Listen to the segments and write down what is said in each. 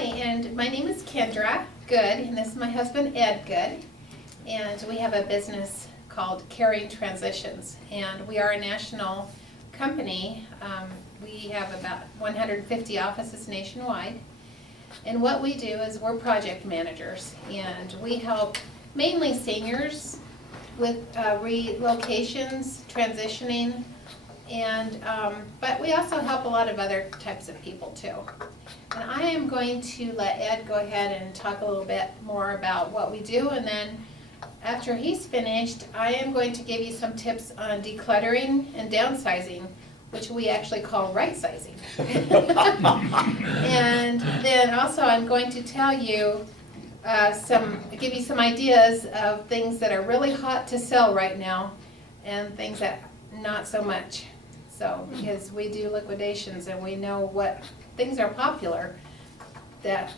and my name is Kendra Good, and this is my husband Ed Good, and we have a business called Caring Transitions, and we are a national company. We have about 150 offices nationwide, and what we do is we're project managers, and we help mainly seniors with relocations, transitioning, and but we also help a lot of other types of people too. And I am going to let Ed go ahead and talk a little bit more about what we do, and then after he's finished, I am going to give you some tips on decluttering and downsizing, which we actually call right-sizing. And then also I'm going to tell you give you some ideas of things that are really hot to sell right now and things that not so much. So, because we do liquidations and we know what things are popular that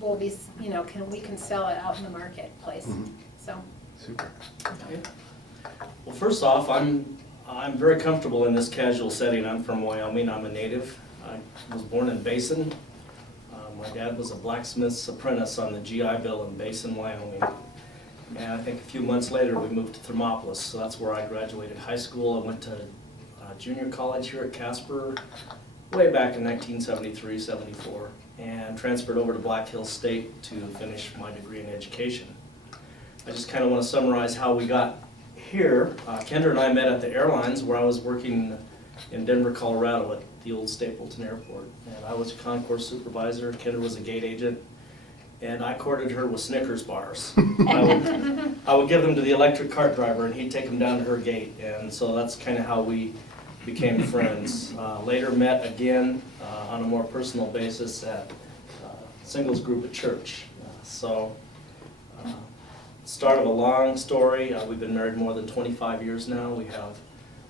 will be, we can sell it out in the marketplace. Mm-hmm. So. Super. Okay. Well, first off, I'm very comfortable in this casual setting. I'm from Wyoming. I'm a native. I was born in Basin. My dad was a blacksmith's apprentice on the GI Bill in Basin, Wyoming. And I think a few months later we moved to Thermopolis, so that's where I graduated high school. I went to junior college here at Casper way back in 1973-74 and transferred over to Black Hills State to finish my degree in education. I just kind of want to summarize how we got here. Kendra and I met at the airlines where I was working in Denver, Colorado at the old Stapleton Airport. And I was a concourse supervisor, Kendra was a gate agent, and I courted her with Snickers bars. I would give them to the electric cart driver and he'd take them down to her gate. And so that's kind of how we became friends. Later met again on a more personal basis at singles group at church. Start of a long story. We've been married more than 25 years now. We have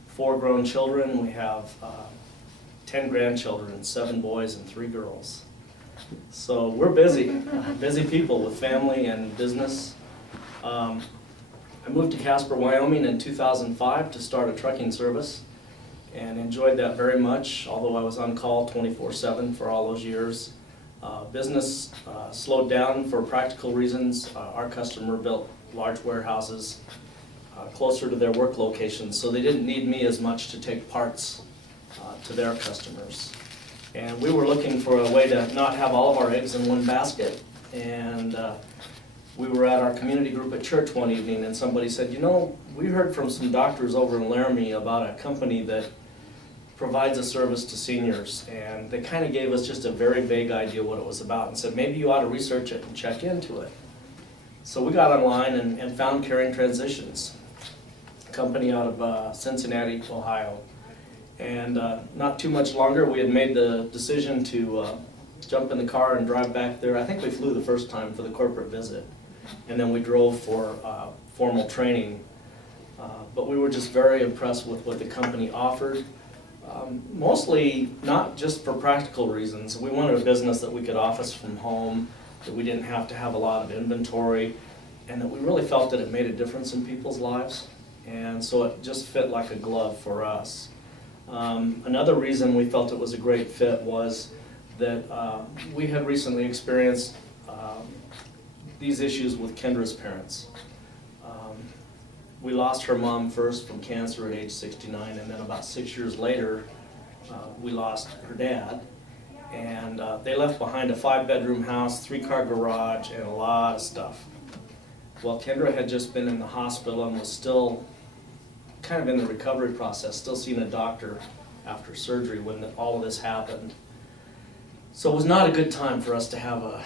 4 grown children. We have 10 grandchildren, 7 boys and 3 girls. So we're busy, busy people with family and business. I moved to Casper, Wyoming in 2005 to start a trucking service and enjoyed that very much, although I was on call 24/7 for all those years. Business slowed down for practical reasons. Our customer built large warehouses closer to their work locations, so they didn't need me as much to take parts to their customers. And we were looking for a way to not have all of our eggs in one basket. And we were at our community group at church one evening, and somebody said, we heard from some doctors over in Laramie about a company that provides a service to seniors, and they kind of gave us just a very vague idea what it was about and said maybe you ought to research it and check into it. So we got online and found Caring Transitions, a company out of Cincinnati, Ohio. And not too much longer we had made the decision to jump in the car and drive back there. I think we flew the first time for the corporate visit, and then we drove for formal training. But we were just very impressed with what the company offered. Mostly not just for practical reasons. We wanted a business that we could office from home, that we didn't have to have a lot of inventory, and that we really felt that it made a difference in people's lives. And so it just fit like a glove for us. Another reason we felt it was a great fit was that we had recently experienced these issues with Kendra's parents. We lost her mom first from cancer at age 69, and then about 6 years later, we lost her dad. And they left behind a 5-bedroom house, 3-car garage, and a lot of stuff. Well, Kendra had just been in the hospital and was still kind of in the recovery process, still seeing a doctor after surgery when all of this happened. So it was not a good time for us to have a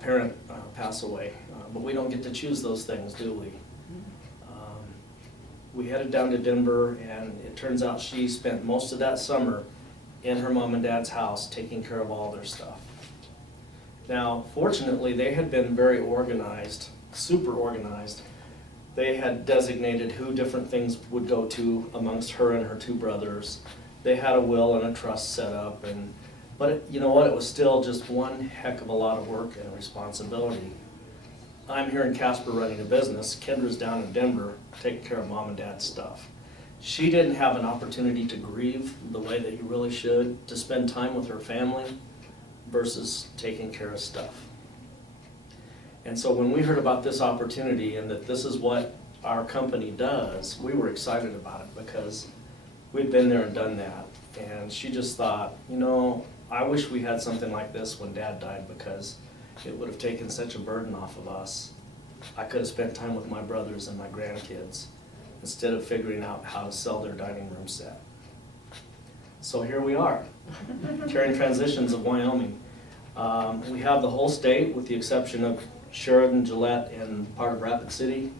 parent pass away, but we don't get to choose those things, do we? We headed down to Denver, and it turns out she spent most of that summer in her mom and dad's house taking care of all their stuff. Now, fortunately, they had been very organized, super organized. They had designated who different things would go to amongst her and her 2 brothers. They had a will and a trust set up, but you know what? It was still just one heck of a lot of work and responsibility. I'm here in Casper running a business. Kendra's down in Denver taking care of mom and dad's stuff. She didn't have an opportunity to grieve the way that you really should, to spend time with her family. versus taking care of stuff. And so when we heard about this opportunity and that this is what our company does, we were excited about it because we'd been there and done that. And she just thought, you know, I wish we had something like this when Dad died, because it would have taken such a burden off of us. I could have spent time with my brothers and my grandkids instead of figuring out how to sell their dining room set. So here we are, Caring Transitions of Wyoming. We have the whole state with the exception of Sheridan, Gillette, and part of Rapid City.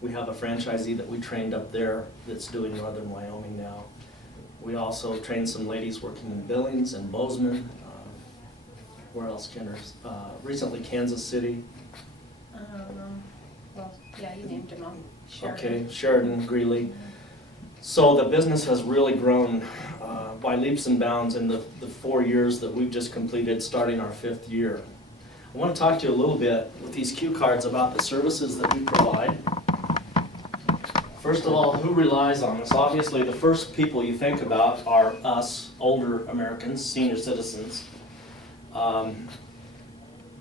We have a franchisee that we trained up there that's doing northern Wyoming now. We also trained some ladies working in Billings and Bozeman. Where else, Kendra? Recently Kansas City. Well, yeah, you named them all. Okay, Sheridan, Greeley. So the business has really grown by leaps and bounds in the 4 years that we've just completed, starting our 5th year. I want to talk to you a little bit with these cue cards about the services that we provide. First of all, who relies on us? Obviously, the first people you think about are us, older Americans, senior citizens,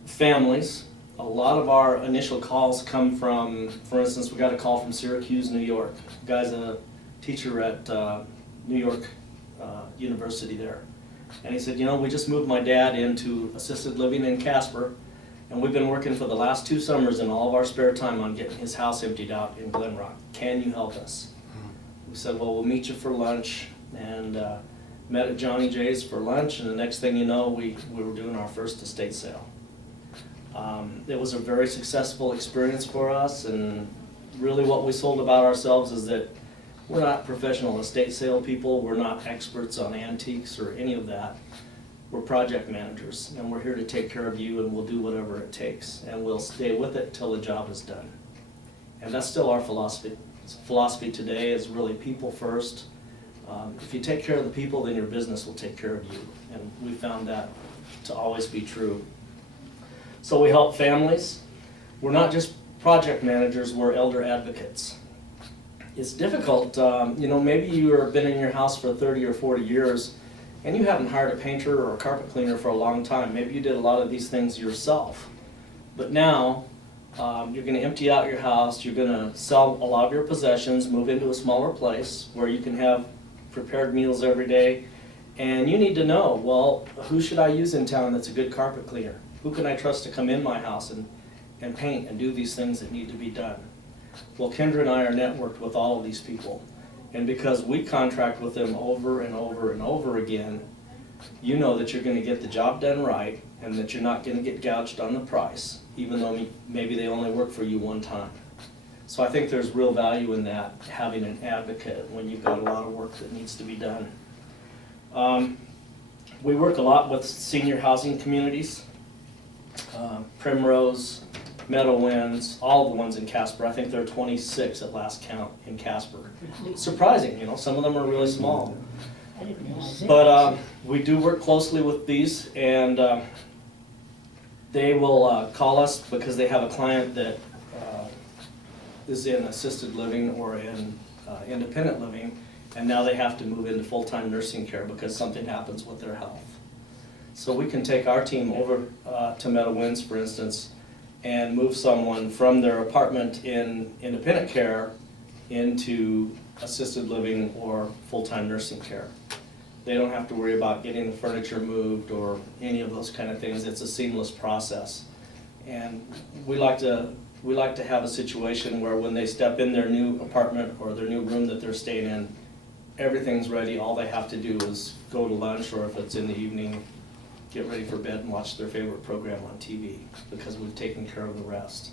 families. A lot of our initial calls come from, for instance, we got a call from Syracuse, New York. The guy's a teacher at New York University there. And he said, you know, we just moved my dad into assisted living in Casper, and we've been working for the last 2 summers in all of our spare time on getting his house emptied out in Glen Rock. Can you help us? We said, well, we'll meet you for lunch, and met at Johnny J's for lunch, and the next thing you know, we were doing our first estate sale. It was a very successful experience for us, and really what we sold about ourselves is that we're not professional estate sale people, we're not experts on antiques or any of that. We're project managers, and we're here to take care of you, and we'll do whatever it takes, and we'll stay with it till the job is done. And that's still our philosophy. Philosophy today is really people first. If you take care of the people, then your business will take care of you, and we found that to always be true. So we help families. We're not just project managers, we're elder advocates. It's difficult, you know, maybe you've been in your house for 30 or 40 years and you haven't hired a painter or a carpet cleaner for a long time. Maybe you did a lot of these things yourself. But now, you're going to empty out your house, you're going to sell a lot of your possessions, move into a smaller place where you can have prepared meals every day, and you need to know, well, who should I use in town that's a good carpet cleaner? Who can I trust to come in my house and paint and do these things that need to be done? Well, Kendra and I are networked with all of these people, and because we contract with them over and over and over again, you know that you're going to get the job done right and that you're not going to get gouged on the price, even though maybe they only work for you one time. So I think there's real value in that, having an advocate when you've got a lot of work that needs to be done. We work a lot with senior housing communities, Primrose, Meadowlands, all the ones in Casper. I think there are 26 at last count in Casper. Surprising, you know, some of them are really small. But we do work closely with these, and they will call us because they have a client that is in assisted living or in independent living, and now they have to move into full-time nursing care because something happens with their health. So we can take our team over to Meadowlands, for instance, and move someone from their apartment in independent care into assisted living or full-time nursing care. They don't have to worry about getting the furniture moved or any of those kind of things. It's a seamless process. And we like to have a situation where when they step in their new apartment or their new room that they're staying in, everything's ready. All they have to do is go to lunch, or if it's in the evening, get ready for bed and watch their favorite program on TV, because we've taken care of the rest.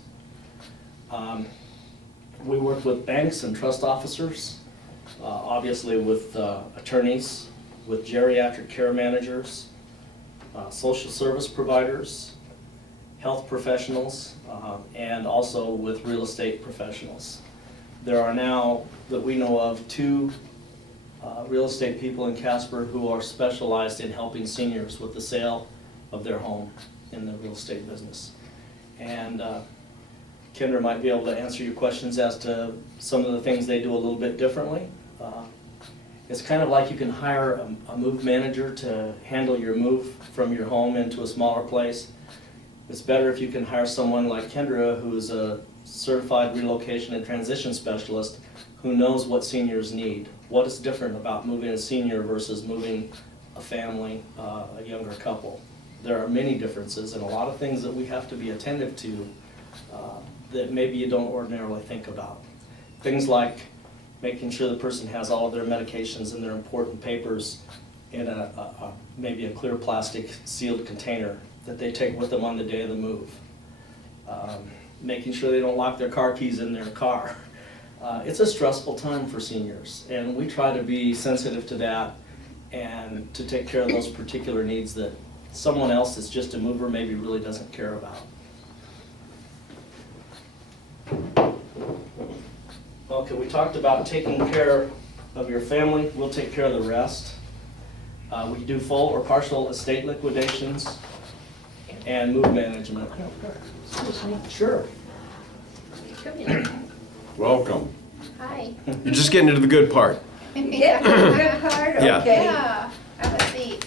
We work with banks and trust officers, obviously with attorneys, with geriatric care managers, social service providers, health professionals, and also with real estate professionals. There are now, that we know of, 2 real estate people in Casper who are specialized in helping seniors with the sale of their home in the real estate business. And Kendra might be able to answer your questions as to some of the things they do a little bit differently. It's kind of like you can hire a move manager to handle your move from your home into a smaller place. It's better if you can hire someone like Kendra, who's a certified relocation and transition specialist, who knows what seniors need. What is different about moving a senior versus moving a family, a younger couple? There are many differences and a lot of things that we have to be attentive to that maybe you don't ordinarily think about. Things like making sure the person has all of their medications and their important papers in maybe a clear plastic sealed container that they take with them on the day of the move. Making sure they don't lock their car keys in their car. It's a stressful time for seniors, and we try to be sensitive to that and to take care of those particular needs that someone else that's just a mover maybe really doesn't care about. Okay, we talked about taking care of your family. We'll take care of the rest. We do full or partial estate liquidations and move management. Sure. Come here. Welcome. Hi. You're just getting into the good part. Yeah. Good part, Yeah. okay. Yeah, have a seat.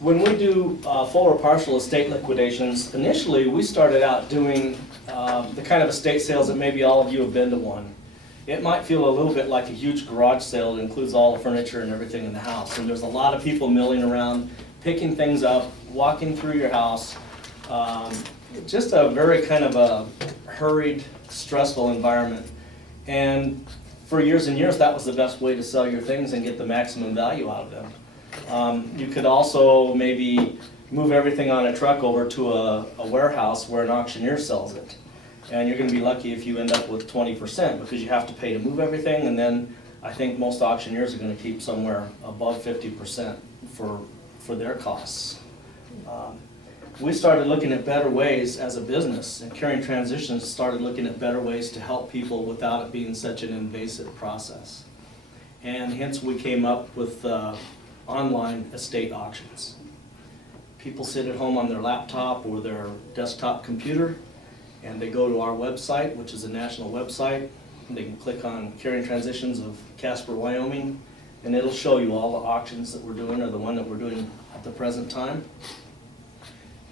When we do full or partial estate liquidations, initially we started out doing the kind of estate sales that maybe all of you have been to one. It might feel a little bit like a huge garage sale that includes all the furniture and everything in the house. And there's a lot of people milling around, picking things up, walking through your house. Just a very kind of a hurried, stressful environment. And for years and years, that was the best way to sell your things and get the maximum value out of them. You could also maybe move everything on a truck over to a warehouse where an auctioneer sells it. And you're going to be lucky if you end up with 20% because you have to pay to move everything, and then I think most auctioneers are going to keep somewhere above 50% for their costs. We started looking at better ways as a business, and Caring Transitions started looking at better ways to help people without it being such an invasive process. And hence we came up with online estate auctions. People sit at home on their laptop or their desktop computer, and they go to our website, which is a national website. They can click on Caring Transitions of Casper, Wyoming, and it'll show you all the auctions that we're doing or the one that we're doing at the present time.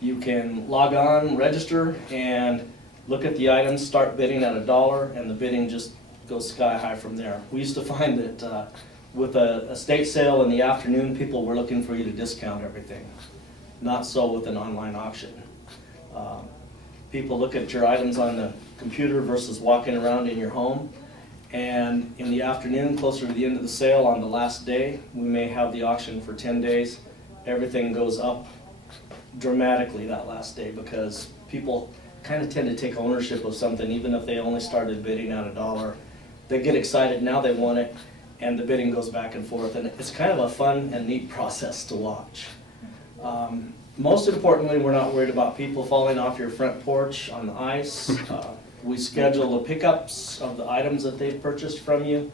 You can log on, register, and look at the items, start bidding at $1, and the bidding just goes sky high from there. We used to find that with a estate sale in the afternoon, people were looking for you to discount everything. Not so with an online auction. People look at your items on the computer versus walking around in your home. And in the afternoon, closer to the end of the sale on the last day, we may have the auction for 10 days. Everything goes up dramatically that last day because people kind of tend to take ownership of something even if they only started bidding at $1. They get excited, now they want it, and the bidding goes back and forth. And it's kind of a fun and neat process to watch. Most importantly, we're not worried about people falling off your front porch on the ice. We schedule the pickups of the items that they've purchased from you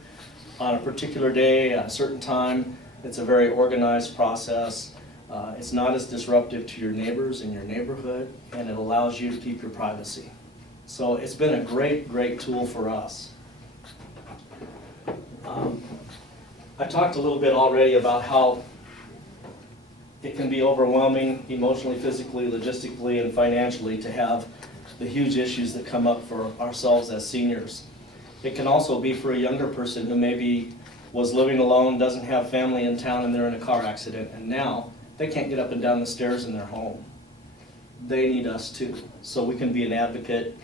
on a particular day at a certain time. It's a very organized process. It's not as disruptive to your neighbors in your neighborhood, and it allows you to keep your privacy. So it's been a great, great tool for us. I talked a little bit already about how it can be overwhelming emotionally, physically, logistically, and financially to have the huge issues that come up for ourselves as seniors. It can also be for a younger person who maybe was living alone, doesn't have family in town, and they're in a car accident, and now they can't get up and down the stairs in their home. They need us too. So we can be an advocate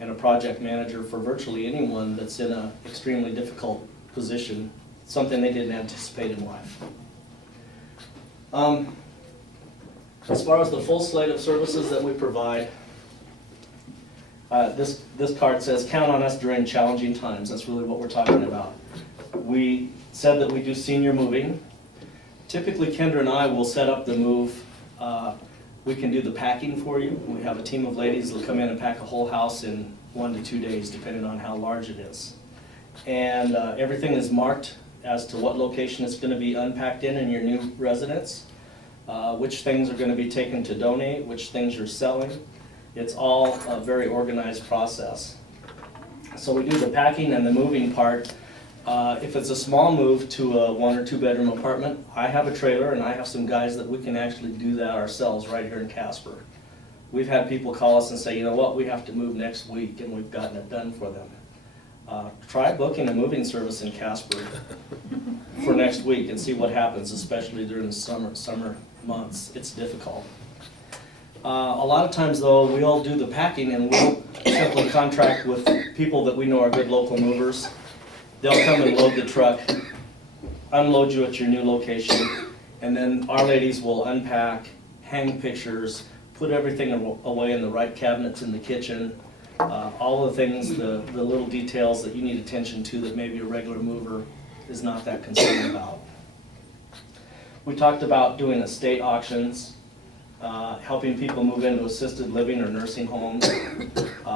and a project manager for virtually anyone that's in an extremely difficult position, something they didn't anticipate in life. As far as the full slate of services that we provide, this card says, count on us during challenging times. That's really what we're talking about. We said that we do senior moving. Typically, Kendra and I will set up the move. We can do the packing for you. We have a team of ladies that will come in and pack a whole house in 1 to 2 days, depending on how large it is. And everything is marked as to what location it's going to be unpacked in your new residence. Which things are going to be taken to donate, which things you're selling. It's all a very organized process. So we do the packing and the moving part If it's a small move to a 1 or 2 bedroom apartment, I have a trailer and I have some guys that we can actually do that ourselves right here in Casper. We've had people call us and say, you know what, we have to move next week, and we've gotten it done for them. Try booking a moving service in Casper for next week and see what happens, especially during the summer months. It's difficult. A lot of times though, we'll do the packing and we'll simply contract with people that we know are good local movers. They'll come and load the truck, unload you at your new location, and then our ladies will unpack, hang pictures, put everything away in the right cabinets in the kitchen, all the things, the little details that you need attention to that maybe a regular mover is not that concerned about. We talked about doing estate auctions, helping people move into assisted living or nursing homes.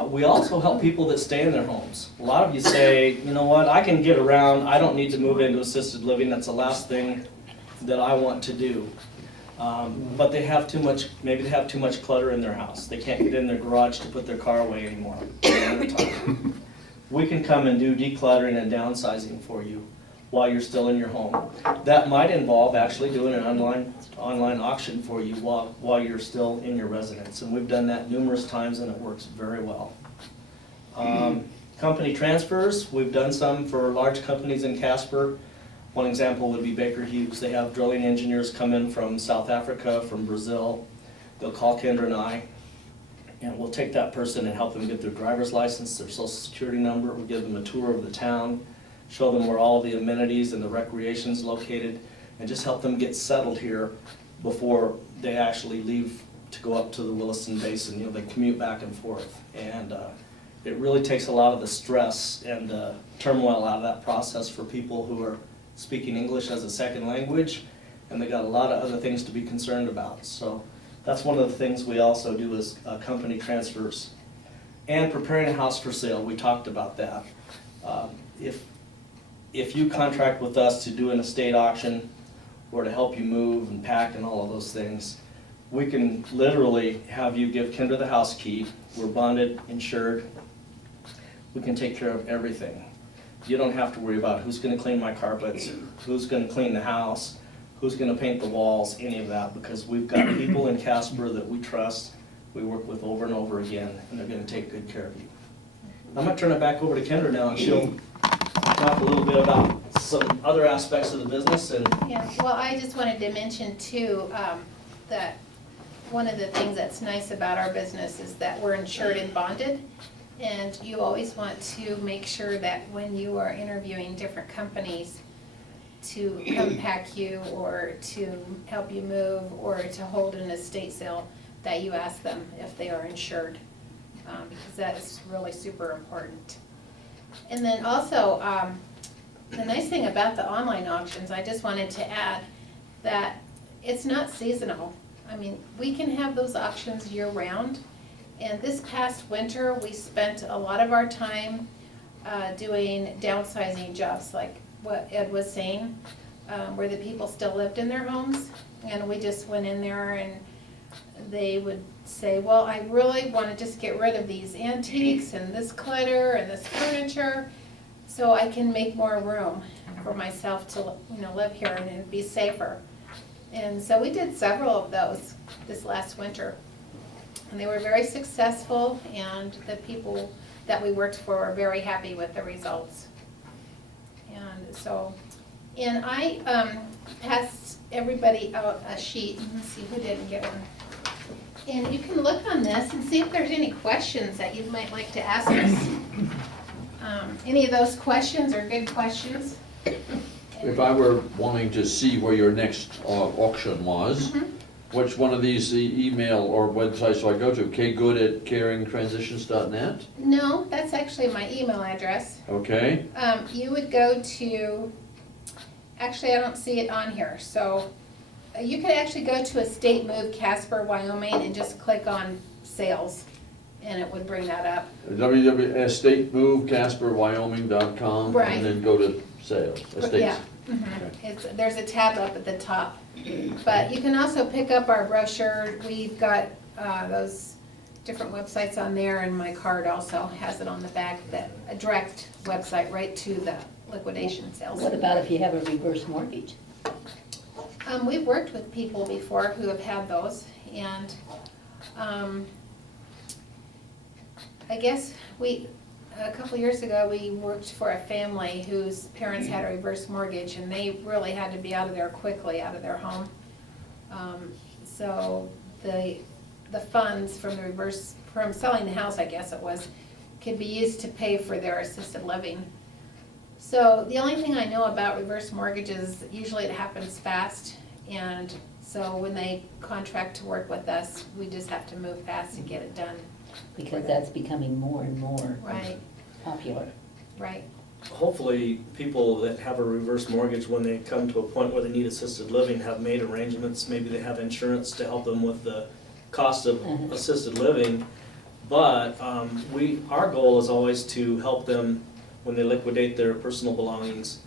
We also help people that stay in their homes. A lot of you say, you know what, I can get around, I don't need to move into assisted living, that's the last thing that I want to do. But they have too much, maybe they have too much clutter in their house. They can't get in their garage to put their car away anymore. We can come and do decluttering and downsizing for you while you're still in your home. That might involve actually doing an online auction for you while you're still in your residence. And we've done that numerous times and it works very well. Company transfers, we've done some for large companies in Casper. One example would be Baker Hughes. They have drilling engineers come in from South Africa, from Brazil. They'll call Kendra and I, and we'll take that person and help them get their driver's license, their social security number. We'll give them a tour of the town, show them where all the amenities and the recreation's located, and just help them get settled here before they actually leave to go up to the Williston Basin. You know, they commute back and forth. And it really takes a lot of the stress and turmoil out of that process for people who are speaking English as a second language, and they got a lot of other things to be concerned about. So that's one of the things we also do is company transfers. And preparing a house for sale, we talked about that. If you contract with us to do an estate auction or to help you move and pack and all of those things, we can literally have you give Kendra the house key. We're bonded, insured. We can take care of everything. You don't have to worry about who's going to clean my carpets, who's going to clean the house, who's going to paint the walls, any of that, because we've got people in Casper that we trust, we work with over and over again, and they're going to take good care of you. I'm going to turn it back over to Kendra now, and she'll talk a little bit about some other aspects of the business. And Yeah, well, I just wanted to mention too, that one of the things that's nice about our business is that we're insured and bonded. And you always want to make sure that when you are interviewing different companies to come pack you or to help you move or to hold an estate sale, that you ask them if they are insured, because that is really super important. And then also, the nice thing about the online auctions, I just wanted to add that it's not seasonal. I mean, we can have those auctions year-round. And this past winter, we spent a lot of our time doing downsizing jobs, like what Ed was saying, where the people still lived in their homes. And we just went in there and they would say, well, I really want to just get rid of these antiques and this clutter and this furniture so I can make more room for myself to, live here and be safer. And so we did several of those this last winter. And they were very successful, and the people that we worked for were very happy with the results. And I passed everybody out a sheet. Let's see who didn't get one. And you can look on this and see if there's any questions that you might like to ask us. Any of those questions are good questions. If I were wanting to see where your next auction was, which one of these email or websites do I go to? kgood@caringtransitions.net? No, that's actually my email address. Okay. You would go to, actually I don't see it on here, so you could actually go to Estate Move Casper, Wyoming and just click on sales and it would bring that up. www.estatemovecasperwyoming.com. Right. And then go to sales. Estates. Yeah. There's a tab up at the top. But you can also pick up our brochure. We've got those different websites on there, and my card also has it on the back, a direct website right to the liquidation sales. What about if you have a reverse mortgage? We've worked with people before who have had those, and I guess a couple years ago, we worked for a family whose parents had a reverse mortgage, and they really had to be out of there quickly, out of their home. So the funds from from selling the house, I guess it was, could be used to pay for their assisted living. So the only thing I know about reverse mortgages, usually it happens fast, and so when they contract to work with us, we just have to move fast and get it done. Because that's becoming more and more Right, popular. right. Hopefully, people that have a reverse mortgage, when they come to a point where they need assisted living, have made arrangements. Maybe they have insurance to help them with the cost of assisted living. But our goal is always to help them, when they liquidate their personal belongings,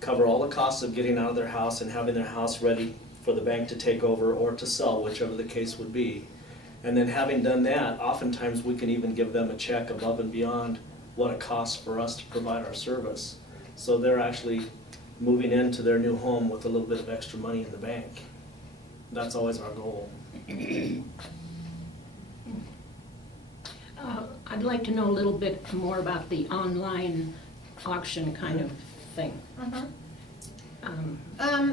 cover all the costs of getting out of their house and having their house ready for the bank to take over or to sell, whichever the case would be. And then having done that, oftentimes we can even give them a check above and beyond what it costs for us to provide our service. So they're actually moving into their new home with a little bit of extra money in the bank. That's always our goal. I'd like to know a little bit more about the online auction kind of thing.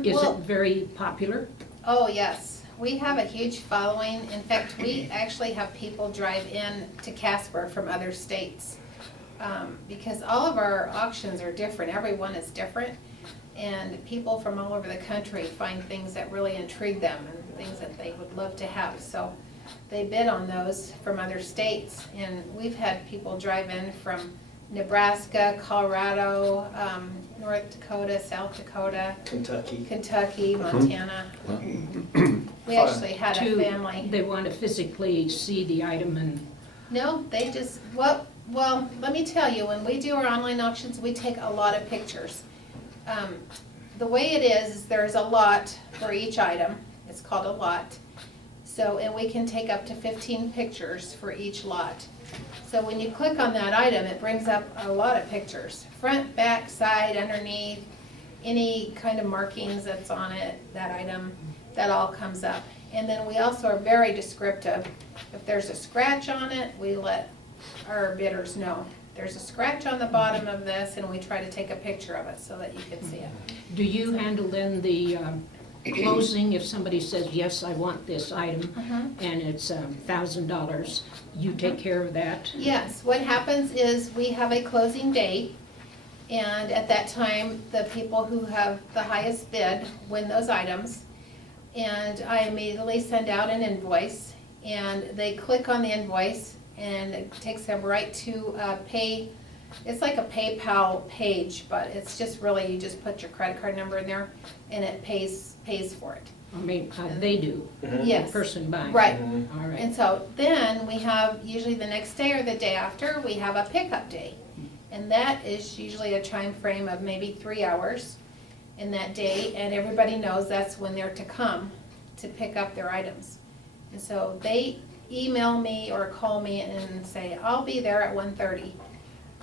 Is Well, it very popular? oh, yes. We have a huge following. In fact, we actually have people drive in to Casper from other states. Because all of our auctions are different. Every one is different. And people from all over the country find things that really intrigue them and things that they would love to have. So they bid on those from other states. And we've had people drive in from Nebraska, Colorado, North Dakota, South Dakota, Kentucky, Montana. We actually had a family. They want to physically see the item and, No, they just, well, let me tell you, when we do our online auctions, we take a lot of pictures. The way it is there's a lot for each item. It's called a lot. So, and we can take up to 15 pictures for each lot. So when you click on that item, it brings up a lot of pictures. Front, back, side, underneath, any kind of markings that's on it, that item, that all comes up. And then we also are very descriptive. If there's a scratch on it, we let our bidders know. There's a scratch on the bottom of this, and we try to take a picture of it so that you can see it. do you handle then the closing if somebody says, yes, I want this item, and it's $1,000, you take care of that? Yes, what happens is we have a closing date, and at that time, the people who have the highest bid win those items. And I immediately send out an invoice, and they click on the invoice, and it takes them right to pay. It's like a PayPal page, but it's just really, you just put your credit card number in there, and it pays for it. I mean, they do, Yes. the person buying. Right. All right. And so then we have, usually the next day or the day after, we have a pickup day. And that is usually a time frame of maybe 3 hours in that day, and everybody knows that's when they're to come to pick up their items. And so they email me or call me and say, I'll be there at 1:30.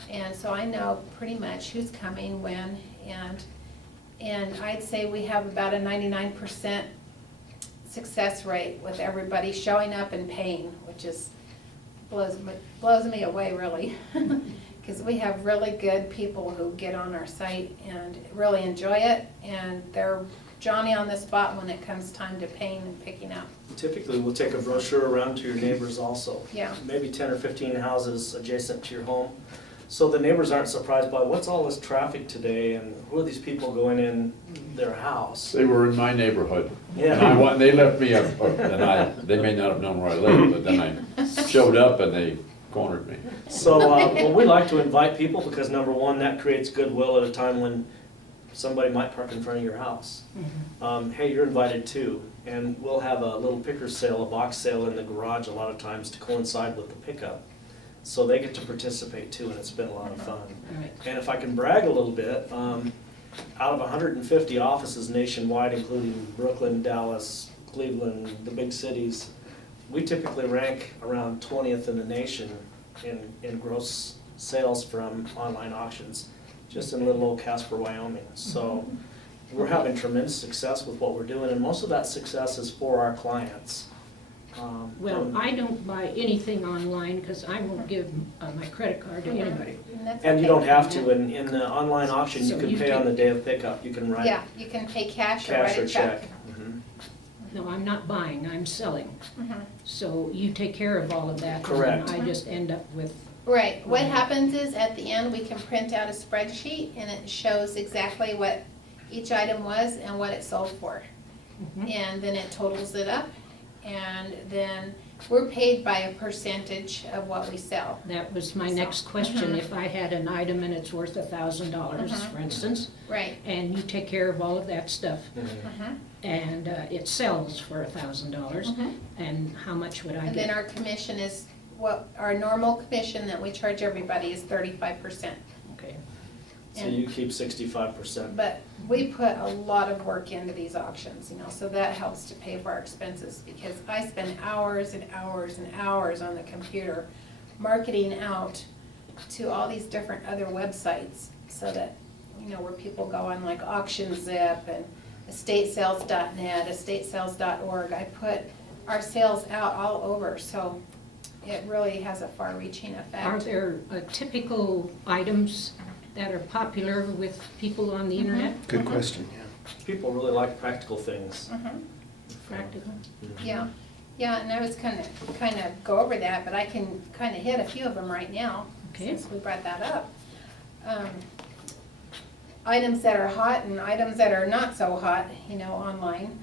And so I know pretty much who's coming, when, and I'd say we have about a 99% success rate with everybody showing up and paying, which is blows me away, really. Because we have really good people who get on our site and really enjoy it, and they're Johnny on the spot when it comes time to paying and picking up. Typically, we'll take a brochure around to your neighbors also. Yeah. Maybe 10 or 15 houses adjacent to your home. So the neighbors aren't surprised by what's all this traffic today and who are these people going in their house? They were in my neighborhood. Yeah. And they left me, they may not have known where I lived, but then I showed up and they cornered me. So, well, we like to invite people because number one, that creates goodwill at a time when somebody might park in front of your house. Hey, you're invited too. And we'll have a little picker sale, a box sale in the garage a lot of times to coincide with the pickup. So they get to participate too, and it's been a lot of fun. All right. And if I can brag a little bit, out of 150 offices nationwide, including Brooklyn, Dallas, Cleveland, the big cities, we typically rank around 20th in the nation in gross sales from online auctions. just in little old Casper, Wyoming. So we're having tremendous success with what we're doing, and most of that success is for our clients. Well, And- I don't buy anything online because I won't give my credit card to anybody. that's And you okay. don't have to, in the online auction, you So can you pay on take- the day of pickup, you can write Yeah, you can pay cash or cash write or a check. check. Mhm. No, I'm not buying, I'm selling. Mhm. So you take care of all of that. Correct. And I just end up with, Right, what happens is at the end, we can print out a spreadsheet and it shows exactly what each item was and what it sold for. Mhm. And then it totals it up, and then we're paid by a percentage of what we sell. that was my next question. If I had an item and it's worth $1,000, for instance, Right. and you take care of all of that stuff, Mhm. Mhm. and it sells for $1,000, Mhm. and how much would I And then get? our commission is, what, our normal commission that we charge everybody is 35%. Okay. So you keep 65%. But we put a lot of work into these auctions, so that helps to pay for our expenses, because I spend hours and hours and hours on the computer marketing out to all these different other websites, so that, where people go on like Auction Zip and estatesales.net, estatesales.org. I put our sales out all over, so it really has a far-reaching effect. Are there typical items that are popular with people on the internet? Good question, yeah. People really like practical things. Mhm. Practical? Yeah, and I was kind of go over that, but I can kind of hit a few of them right now, Okay. since we brought that up. Items that are hot and items that are not so hot, online.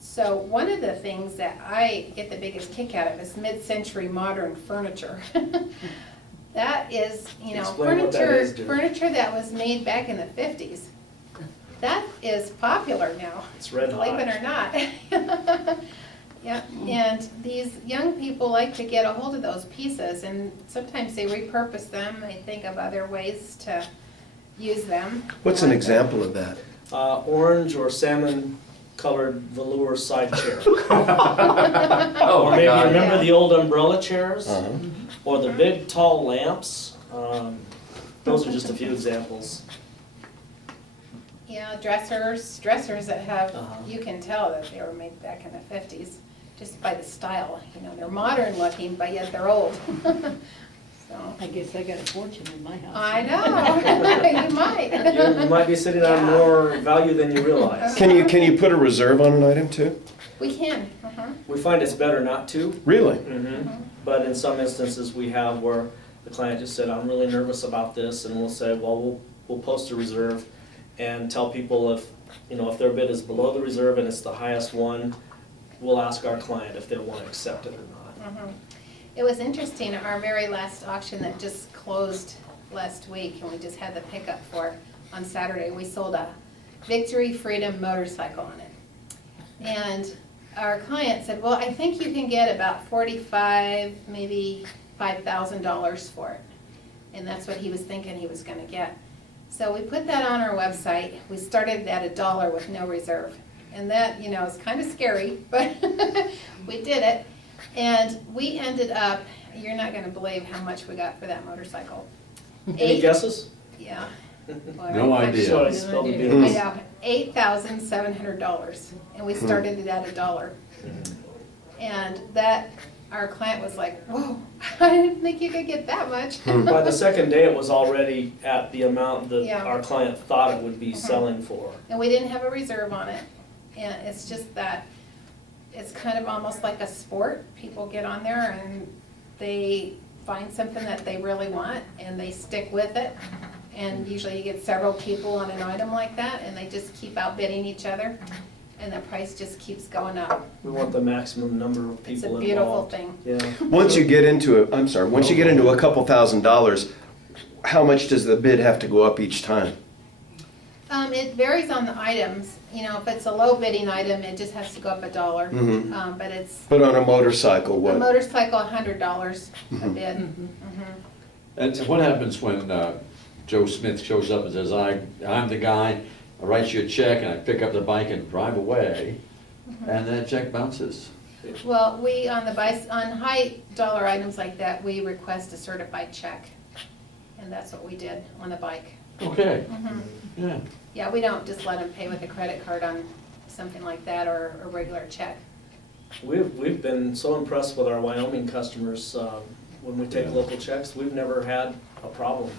So one of the things that I get the biggest kick out of is mid-century modern furniture. That is, Explain what that is, dear. furniture that was made back in the 50s. That is popular now. It's red hot. Believe it or not. Yeah, and these young people like to get a hold of those pieces, and sometimes they repurpose them, they think of other ways to use them. What's an example of that? Orange or salmon colored velour side chair. Oh, Or my maybe God. remember Yeah. the old umbrella chairs? Uh-huh. Or the big tall lamps? Those are just a few examples. Yeah, dressers that have, Uh-huh. you can tell that they were made back in the 50s, just by the style. They're modern looking, but yet they're old. So, I guess I got a fortune in my house. I know, you might. You might be sitting on Yeah. more value than you realize. Can you put a reserve on an item too? We can, We find it's better not to. Really? But in some instances, we have where the client just said, I'm really nervous about this, and we'll say, well, we'll post a reserve and tell people if their bid is below the reserve and it's the highest one, we'll ask our client if they want to accept it or not. It was interesting, our very last auction that just closed last week, and we just had the pickup for it on Saturday, we sold a Victory Freedom motorcycle on it. And our client said, well, I think you can get about $45,000, maybe $5,000 for it. And that's what he was thinking he was gonna get. So we put that on our website. We started at $1 with no reserve. And that, is kind of scary, but we did it. And we ended up, you're not gonna believe how much we got for that motorcycle. Any guesses? Yeah. No idea. So I spelled the I beans. know, $8,700, and we started it at $1. And that, our client was like, whoa, I didn't think you could get that much. By the second day, it was already at the amount that Yeah. our client thought it would be selling for. And we didn't have a reserve on it, and it's just that, it's kind of almost like a sport. People get on there and they find something that they really want, and they stick with it. And usually you get several people on an item like that, and they just keep outbidding each other, and the price just keeps going up. We want the maximum number of It's a people beautiful involved. thing. Yeah. Once you get into a couple $1,000s, how much does the bid have to go up each time? It varies on the items. If it's a low bidding item, it just has to go up $1. Mhm. But it's But on a motorcycle, a what? motorcycle, $100 a bid. And what happens when Joe Smith shows up and says, I'm the guy, I write you a check and I pick up the bike and drive away, and that check bounces? Well, we, on high dollar items like that, we request a certified check. and that's what we did on the bike. Okay, Mhm. yeah. Yeah, we don't just let them pay with a credit card on something like that or a regular check. We've been so impressed with our Wyoming customers, when we take Yeah. local checks, we've never had a problem.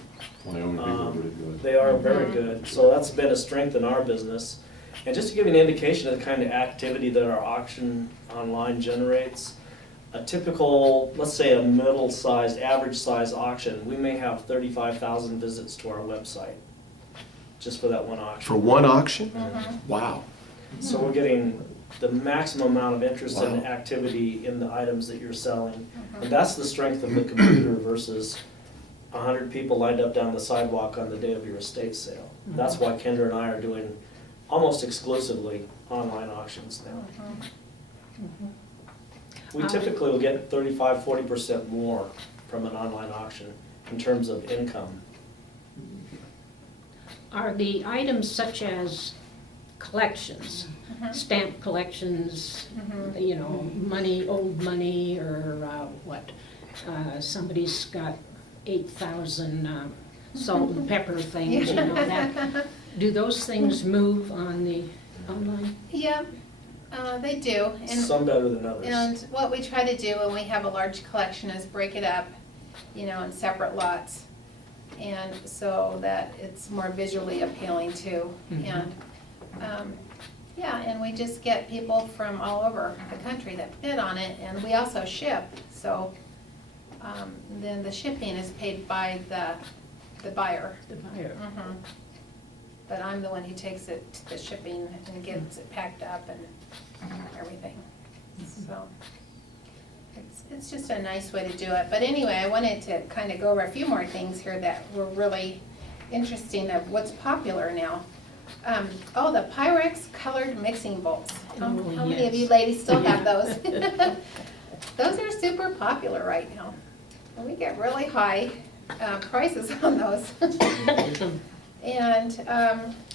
Wyoming people are really good. They are very good, so that's been a strength in our business. And just to give you an indication of the kind of activity that our auction online generates, a typical, let's say a middle-sized, average-sized auction, we may have 35,000 visits to our website, just for that one auction. For one auction? Mhm. Wow. So we're getting the maximum amount of interest and Wow. activity in the items that you're selling. And that's the strength of the computer versus 100 people lined up down the sidewalk on the day of your estate sale. That's why Kendra and I are doing almost exclusively online auctions now. We typically will get 35–40% more from an online auction in terms of income. Are the items such as collections, Mhm. stamp collections, Mhm. you know, money, old money, or what? Somebody's got 8,000 salt and pepper things, you know, that. Do those things move on the online? Yeah, they do. And Some better than others. And what we try to do when we have a large collection is break it up, you know, in separate lots. And so that it's more visually appealing too. Mhm. And, yeah, and we just get people from all over the country that bid on it, and we also ship. So, then the shipping is paid by the buyer. The buyer. Mhm. But I'm the one who takes it to the shipping and gets it packed up and everything. So it's just a nice way to do it. But anyway, I wanted to kind of go over a few more things here that were really interesting of what's popular now. Oh, the Pyrex colored mixing bowls. How Oh, many of you yes. ladies still have those? Those are super popular right now. We get really high prices on those. And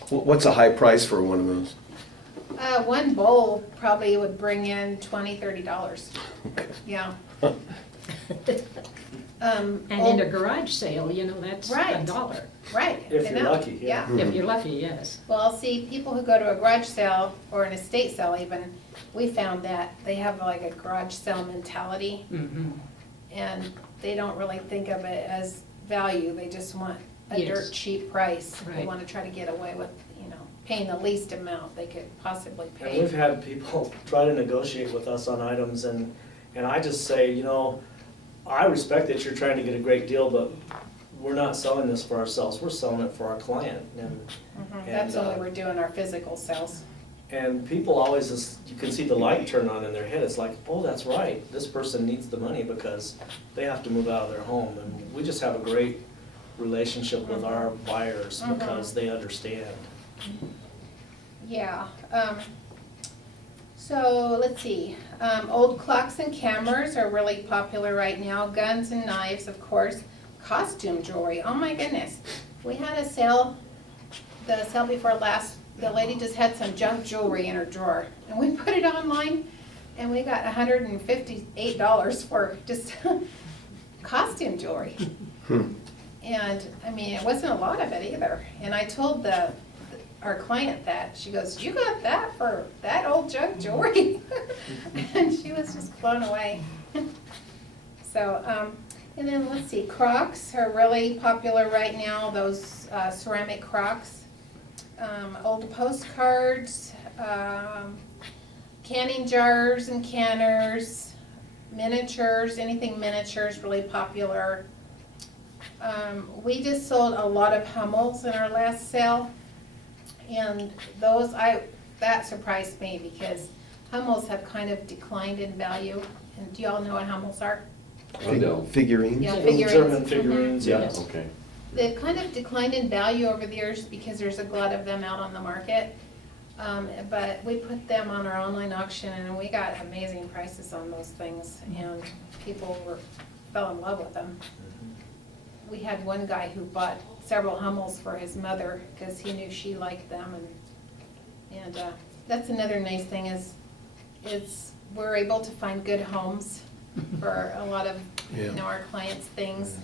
What's a high price for one of those? one bowl probably would bring in $20–30. Yeah. And in a garage sale, you know, that's Right. $1. Right. If I you're know. lucky, yeah. If you're lucky, yes. Well, see, people who go to a garage sale or an estate sale even, we found that they have like a garage sale mentality, Mhm. and they don't really think of it as value. They just want a Yes. dirt cheap price. They Right. want to try to get away with, you know, paying the least amount they could possibly And we've pay. had people try to negotiate with us on items, and I just say, you know, I respect that you're trying to get a great deal, but we're not selling this for ourselves, we're selling it for our client. Mhm. That's only we're doing our physical sales. And people always, just you can see the light turn on in their head, it's like, oh, that's right, this person needs the money because they have to move out of their home. And we just have a great relationship with our buyers Mhm. because they understand. Yeah, so let's see, old clocks and cameras are really popular right now, guns and knives, of course, costume jewelry, oh my goodness. We had a sale, the sale before last, the lady just had some junk jewelry in her drawer, and we put it online, and we got $158 for just costume jewelry. And, I mean, it wasn't a lot of it either, and I told our client that, she goes, you got that for that old junk jewelry? And she was just blown away. So, and then let's see, Crocs are really popular right now, those ceramic Crocs. Old postcards, canning jars and canners, miniatures, anything miniatures really popular. We just sold a lot of Hummels in our last sale. And those, that surprised me because Hummels have kind of declined in value. And do y'all know what Hummels are? I know. Figurines? Yeah, Little figurines. German Mhm. figurines, Yeah, yes. okay. They've kind of declined in value over the years because there's a glut of them out on the market. But we put them on our online auction and we got amazing prices on those things and people fell in love with them. We had one guy who bought several Hummels for his mother because he knew she liked them, and that's another nice thing is we're able to find good homes for a lot of, you know, our clients' things.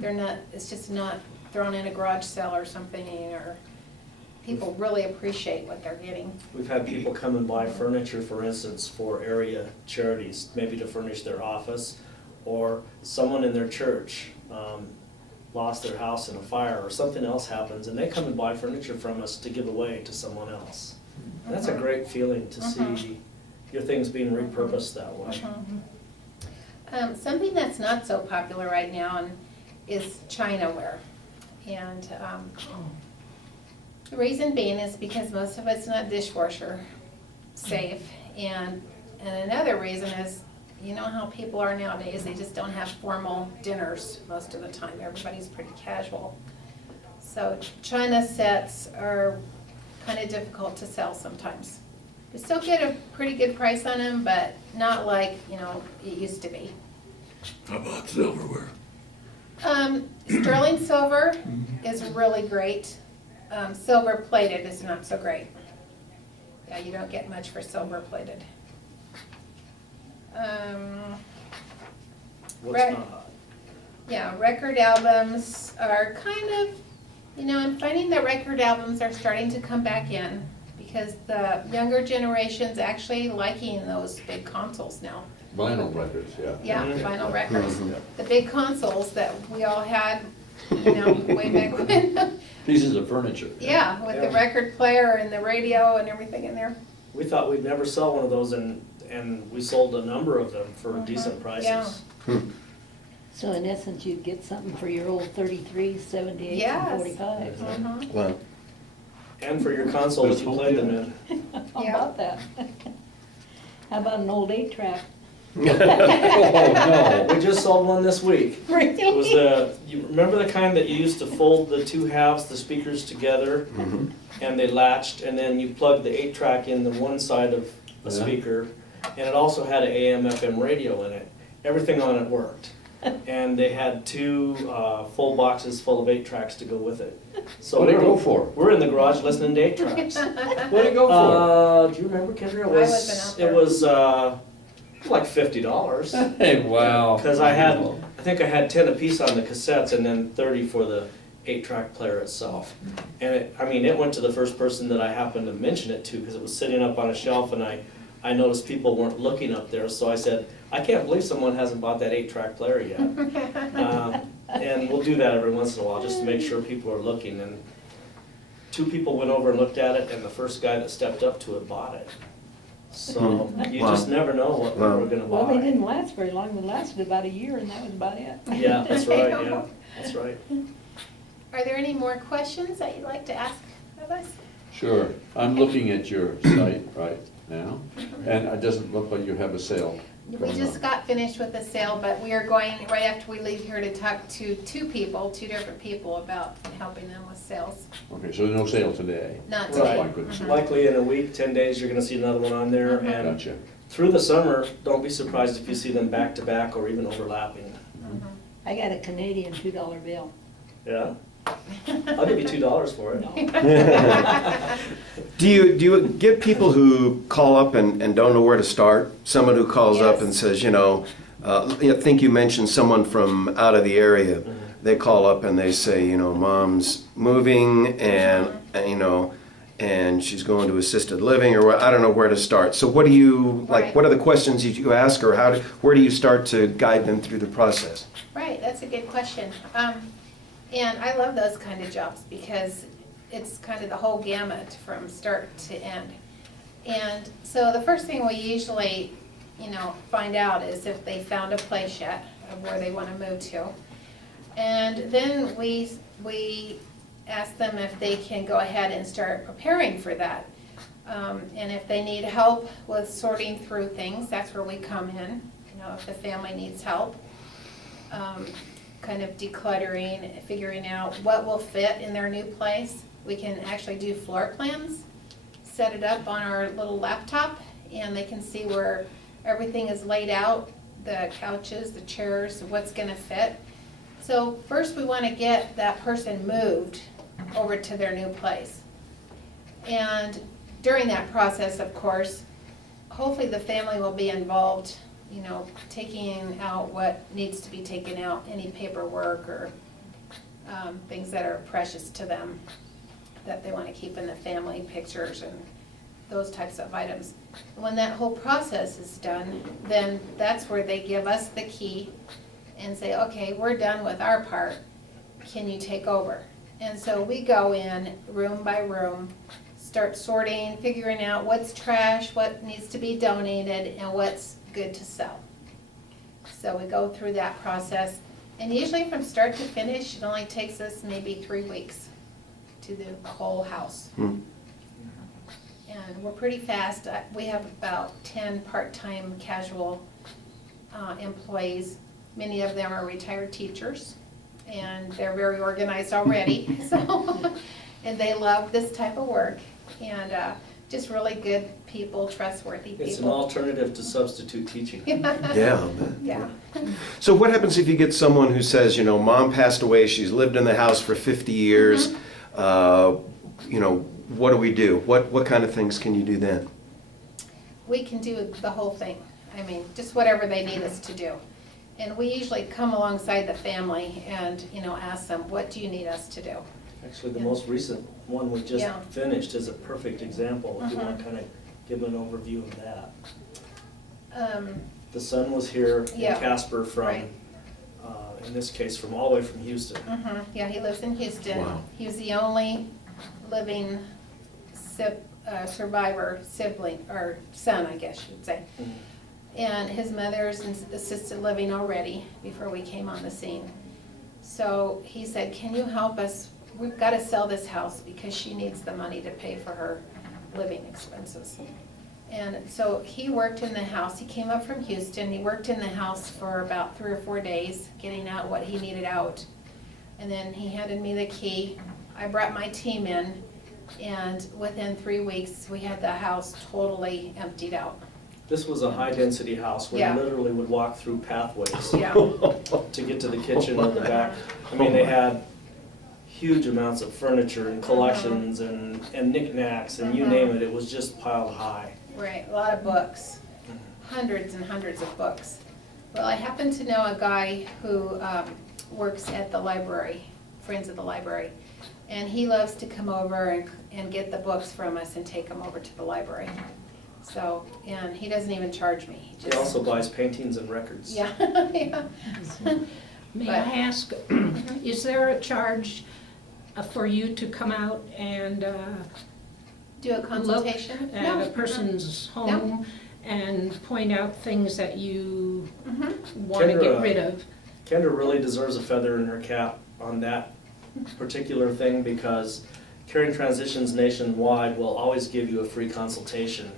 They're not, it's just not thrown in a garage sale or something, or people really appreciate what they're getting. We've had people come and buy furniture, for instance, for area charities, maybe to furnish their office, or someone in their church lost their house in a fire, or something else happens, and they come and buy furniture from us to give away to someone else. And that's a great feeling to see your things being repurposed that way. Something that's not so popular right now is Chinaware. And the reason being is because most of it's not dishwasher safe. And another reason is, you know how people are nowadays, they just don't have formal dinners most of the time. Everybody's pretty casual. So China sets are kind of difficult to sell sometimes. We still get a pretty good price on them, but not like, you know, it used to be. How about silverware? Sterling silver is really great. Silver plated is not so great. Yeah, you don't get much for silver plated. What's Right. not? Yeah, record albums are kind of, you know, I'm finding that record albums are starting to come back in because the younger generation's actually liking those big consoles now. Vinyl records, yeah. Yeah, Mhm. vinyl records. Mhm. The big consoles that we all had, you know, way back when. Pieces of furniture. Yeah, with the Yeah. record player and the radio and everything in there. We thought we'd never sell one of those, and we sold a number of them for decent Yeah. prices. So in essence, you'd get something for your old 33, 78, Yes. and 45. Mhm. Wow. And for your console that you play them in. How Yeah. about that? How about an old 8-track? Oh, no. We just sold one this week. It was you remember the kind that you used to fold the two halves, the speakers together, Mhm. and they latched, and then you plugged the 8-track in the one side of a Yeah. speaker, and it also had an AM/FM radio in it. Everything on it worked. And they had two full boxes full of 8-tracks to go with it. So What did it go for? we're in the garage listening to 8-tracks. What did it go for? Do you remember, Kendra? I wasn't out there. It was like $50. Hey, wow. Because I think I had 10 apiece on the cassettes and then 30 for the 8-track player itself. And it went to the first person that I happened to mention it to because it was sitting up on a shelf and I noticed people weren't looking up there. So I said, I can't believe someone hasn't bought that 8-track player yet. And we'll do that every once in a while just to make sure people are looking. And 2 people went over and looked at it and the first guy that stepped up to it bought it. So you Wow. just never know what Wow. we're gonna buy. Well, they didn't last very long. They lasted about a year, and that was about it. Yeah, that's right, yeah, that's right. Are there any more questions that you'd like to ask of us? Sure. I'm looking at your site right now, and it doesn't look like you have a sale We going just on. got finished with the sale, but we are going, right after we leave here, to talk to 2 different people about helping them with sales. Okay, so no sale today? Not Right. today. My goodness. Mhm. Likely in a week, 10 days, you're gonna see another one on there, and Gotcha. through the summer, don't be surprised if you see them back to back or even overlapping. Mhm. I got a Canadian $2 bill. Yeah? I'll give you $2 for it. No. Do you get people who call up and don't know where to start? Someone who calls up Yes. and says, I think you mentioned someone from out of the area. They call up and they say, mom's moving and, and she's going to assisted living, or I don't know where to start. So what do you, Right. what are the questions you ask, or where do you start to guide them through the process? Right, that's a good question. And I love those kind of jobs because it's kind of the whole gamut from start to end. And so the first thing we usually, find out is if they found a place yet of where they want to move to. And then we ask them if they can go ahead and start preparing for that. And if they need help with sorting through things, that's where we come in, if the family needs help. Kind of decluttering, figuring out what will fit in their new place. We can actually do floor plans, set it up on our little laptop, and they can see where everything is laid out, the couches, the chairs, what's gonna fit. So first we wanna get that person moved over to their new place. And during that process, of course, hopefully the family will be involved, taking out what needs to be taken out, any paperwork or things that are precious to them, that they want to keep in the family, pictures and those types of items. When that whole process is done, then that's where they give us the key and say, okay, we're done with our part, can you take over? And so we go in room by room, start sorting, figuring out what's trash, what needs to be donated, and what's good to sell. So we go through that process, and usually from start to finish, it only takes us maybe 3 weeks to do the whole house. And we're pretty fast. We have about 10 part-time casual employees. Many of them are retired teachers, and they're very organized already. So, and they love this type of work, and just really good people, trustworthy people. It's an alternative to substitute teaching. Yeah, I'll bet. Yeah. So what happens if you get someone who says, you know, mom passed away, she's lived in the house for 50 years, you know, what do we do? What kind of things can you do then? We can do the whole thing. I mean, just whatever they need us to do. And we usually come alongside the family and, you know, ask them, what do you need us to do? Actually, the most recent one we just Yeah. finished is a perfect example. If you want to kind of give an overview of that. The son was here in Yeah, Casper from, right. in this case, from all the way from Houston. Yeah, he lives in Houston. Wow. He was the only living survivor sibling, or son, I guess you'd say. And his mother's in assisted living already before we came on the scene. So he said, can you help us? We've got to sell this house because she needs the money to pay for her living expenses. And so he worked in the house. He came up from Houston. He worked in the house for about 3 or 4 days, getting out what he needed out. And then he handed me the key. I brought my team in, and within 3 weeks, we had the house totally emptied out. This was a high-density house where Yeah. you literally would walk through pathways Yeah. to get to the kitchen or the back. I mean, they had huge amounts of furniture and collections and knickknacks and you name it. It was just piled high. Right, a lot of books, hundreds and hundreds of books. Well, I happen to know a guy who works at the library, Friends of the Library, and he loves to come over and get the books from us and take them over to the library. So, and he doesn't even charge me. He He just- also buys paintings and records. Yeah, yeah. May But- I ask, is there a charge for you to come out and Do a look consultation? at No. a person's home and point out things that you want to Kendra- get rid of? Kendra really deserves a feather in her cap on that particular thing because Caring Transitions nationwide will always give you a free consultation.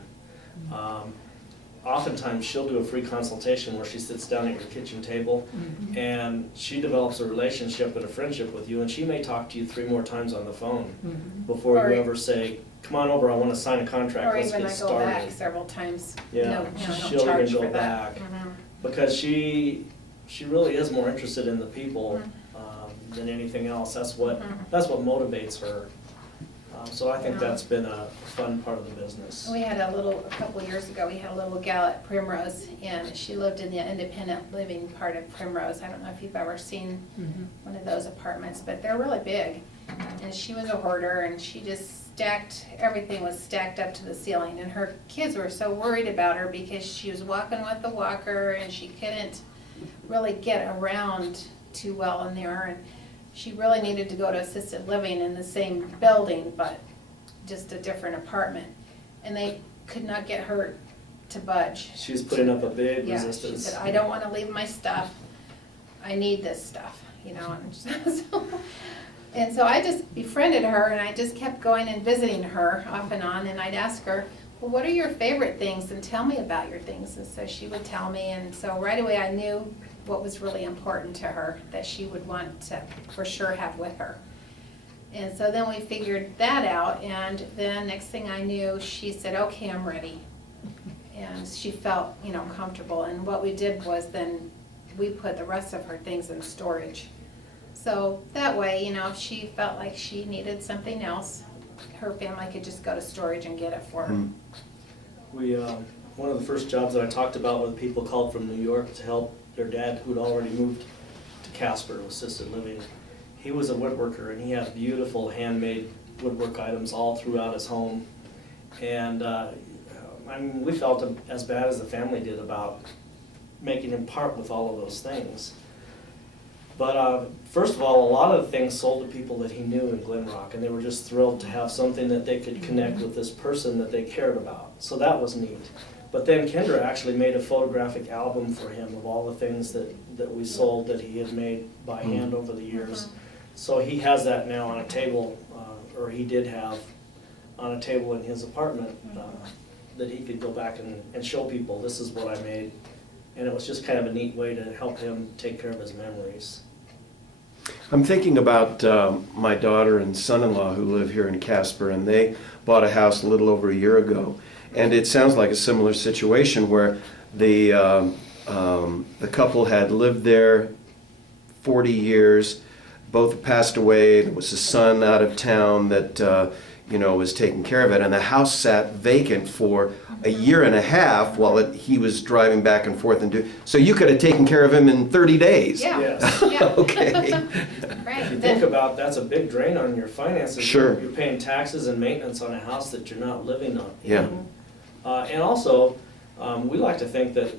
Oftentimes, she'll do a free consultation where she sits down at your kitchen table and she develops a relationship and a friendship with you, and she may talk to you 3 more times on the phone before Or- you ever say, come on over, I want to sign a contract, Or let's even get I go back started. several times. Yeah, No, she'll no charge even for go that. back. Because she really is more interested in the people than anything else. That's what motivates her. So I think Yeah. that's been a fun part of the business. We had a couple of years ago, we had a little gal at Primrose, and she lived in the independent living part of Primrose. I don't know if you've ever seen one of those apartments, but they're really big. And she was a hoarder, and she just everything was stacked up to the ceiling. And her kids were so worried about her because she was walking with the walker, and she couldn't really get around too well in there. And she really needed to go to assisted living in the same building, but just a different apartment. And they could not get her to budge. She was putting up a big Yeah, she resistance. said, I don't want to leave my stuff. I need this stuff, you know. And so I just befriended her, and I just kept going and visiting her off and on, and I'd ask her, well, what are your favorite things, and tell me about your things. And so she would tell me, and so right away I knew what was really important to her that she would want to for sure have with her. And so then we figured that out, and then next thing I knew, she said, okay, I'm ready. And she felt, you know, comfortable. And what we did was then we put the rest of her things in storage. So that way, you know, if she felt like she needed something else, her family could just go to storage and get it for her. We, one of the first jobs that I talked about when people called from New York to help their dad, who'd already moved to Casper, assisted living, he was a woodworker, and he had beautiful handmade woodwork items all throughout his home. And I mean, we felt as bad as the family did about making him part with all of those things. But first of all, a lot of the things sold to people that he knew in Glen Rock, and they were just thrilled to have something that they could connect with this person that they cared about. So that was neat. But then Kendra actually made a photographic album for him of all the things that we sold that he had made by hand over the years. So he has that now on a table, or he did have on a table in his apartment, that he could go back and show people, this is what I made. And it was just kind of a neat way to help him take care of his memories. I'm thinking about my daughter and son-in-law who live here in Casper, and they bought a house a little over a year ago. And it sounds like a similar situation where the couple had lived there 40 years, both passed away. There was a son out of town that was taking care of it, and the house sat vacant for a year and a half while he was driving back and forth so you could have taken care of him in 30 days. Yeah. Yes. Yeah. Okay. Right. If you think about, that's a big drain on your finances. Sure. You're paying taxes and maintenance on a house that you're not living on. Yeah. And also, we like to think that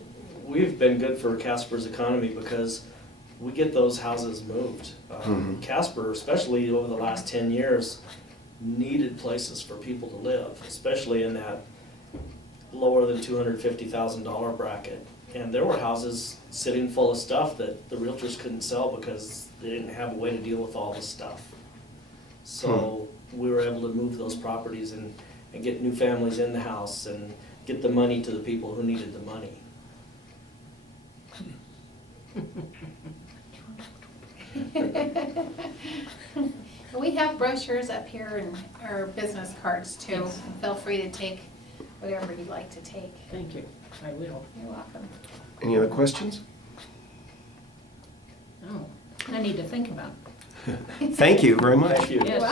we've been good for Casper's economy because we get those houses moved. Casper, especially over the last 10 years, needed places for people to live, especially in that lower than $250,000 bracket. And there were houses sitting full of stuff that the realtors couldn't sell because they didn't have a way to deal with all this stuff. So we were able to move those properties and get new families in the house and get the money to the people who needed the money. We have brochures up here and our business cards too. Feel free to take whatever you'd like to take. Thank you, I will. You're welcome. Any other questions? Oh, I need to think about it. Thank you very much. Thank you. Yes.